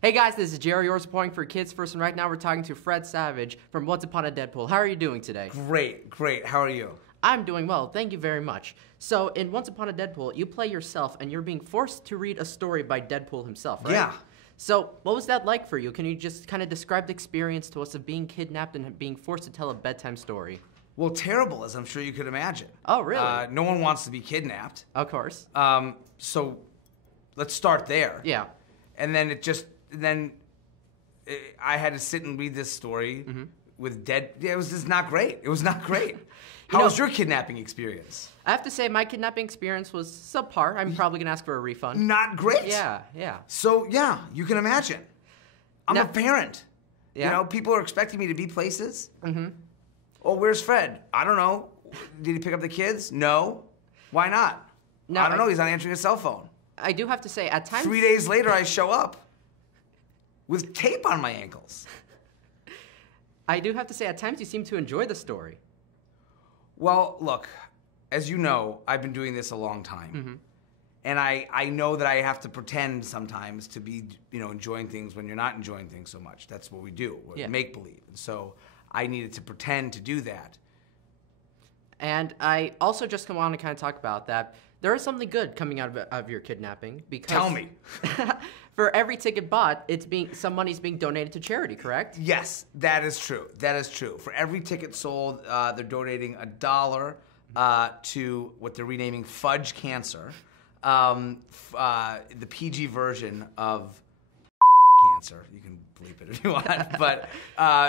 Hey guys, this is Gerry, yours reporting for Kids First, and right now we're talking to Fred Savage from Once Upon a Deadpool. How are you doing today? Great. How are you? I'm doing well, thank you very much. So, in Once Upon a Deadpool, you play yourself, and you're being forced to read a story by Deadpool himself, right? Yeah. So, what was that like for you? Can you just kind of describe the experience to us of being kidnapped and being forced to tell a bedtime story? Well, terrible, as I'm sure you could imagine. Oh, really? No one wants to be kidnapped. Of course. So let's start there. Yeah. And then I had to sit and read this story with it was just not great. It was not great. How was your kidnapping experience? I have to say my kidnapping experience was subpar. I'm probably gonna ask for a refund. Not great? Yeah. So, yeah, you can imagine. I'm a parent. Yeah. You know, people are expecting me to be places. Oh, where's Fred? I don't know. Did he pick up the kids? No. Why not? No, I don't know. He's not answering his cell phone. I do have to say, at times... 3 days later, I show up with tape on my ankles. I do have to say, at times you seem to enjoy the story. Well, look, as you know, I've been doing this a long time. And I know that I have to pretend sometimes to be, enjoying things when you're not enjoying things so much. That's what we do. We make believe. And so I needed to pretend to do that. And I also just want to kind of talk about that. There is something good coming out of your kidnapping because... Tell me. For every ticket bought, some money's being donated to charity, correct? Yes, that is true. That is true. For every ticket sold, they're donating $1 to what they're renaming Fudge Cancer, the PG version of cancer. You can bleep it if you want. But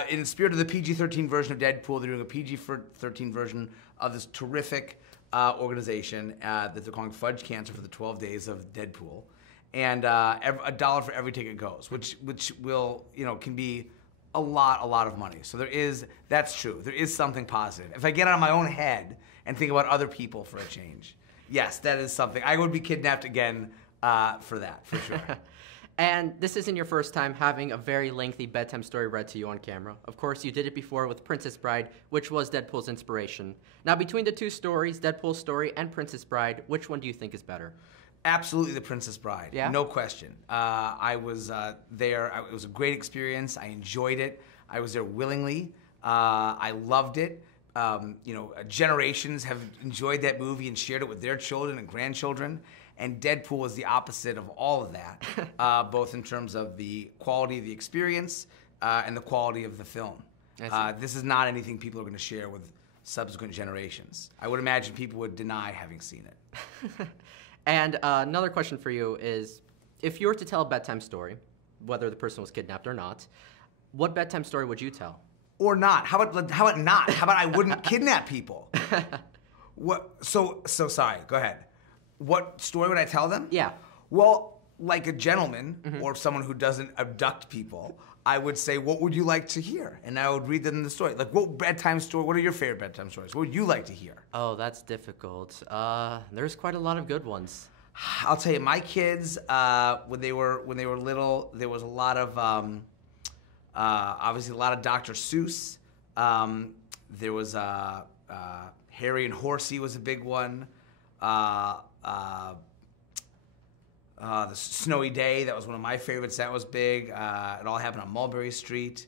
in the spirit of the PG-13 version of Deadpool, they're doing a PG-13 version of this terrific organization that they're calling Fudge Cancer for the 12 days of Deadpool. And $1 for every ticket goes, which will, can be a lot of money. So that's true. There is something positive. If I get out of my own head and think about other people for a change, yes, that is something. I would be kidnapped again for that, for sure. And this isn't your first time having a very lengthy bedtime story read to you on camera. Of course, you did it before with Princess Bride, which was Deadpool's inspiration. Now, between the two stories, Deadpool's story and Princess Bride, which one do you think is better? Absolutely the Princess Bride, yeah? No question. I was there. It was a great experience. I enjoyed it. I was there willingly. I loved it. Generations have enjoyed that movie and shared it with their children and grandchildren. And Deadpool is the opposite of all of that, both in terms of the quality of the experience and the quality of the film. This is not anything people are going to share with subsequent generations. I would imagine people would deny having seen it. And another question for you is, if you were to tell a bedtime story, whether the person was kidnapped or not, what bedtime story would you tell? Or not? How about not? How about I wouldn't kidnap people? What? So sorry. Go ahead. What story would I tell them? Yeah. Well, like a gentleman or someone who doesn't abduct people, I would say, what would you like to hear? And I would read them the story. Like, what bedtime story? What are your favorite bedtime stories? What would you like to hear? Oh, that's difficult. There's quite a lot of good ones. I'll tell you, my kids, when they were little, there was a lot of, obviously a lot of Dr. Seuss. There was Harry and Horsey was a big one. The Snowy Day, that was one of my favorites. That was big. It all happened on Mulberry Street.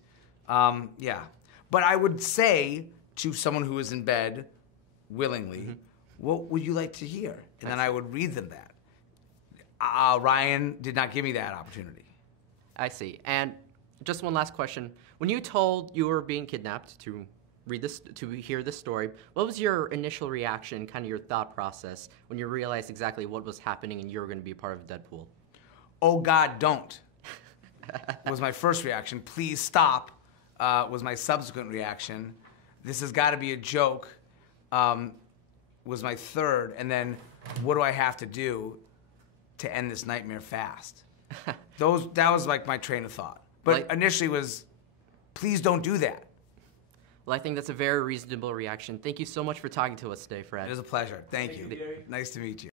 Yeah. But I would say to someone who is in bed willingly, what would you like to hear? And then I would read them that. Ryan did not give me that opportunity. I see. And just one last question. When you told you were being kidnapped to hear this story, what was your initial reaction, kind of your thought process, when you realized exactly what was happening and you were going to be a part of Deadpool? Oh, God, don't, was my first reaction. Please stop, was my subsequent reaction. This has got to be a joke, was my third. And then, what do I have to do to end this nightmare fast? That was like my train of thought. But initially was, please don't do that. Well, I think that's a very reasonable reaction. Thank you so much for talking to us today, Fred. It was a pleasure. Thank you. Gerry. Nice to meet you.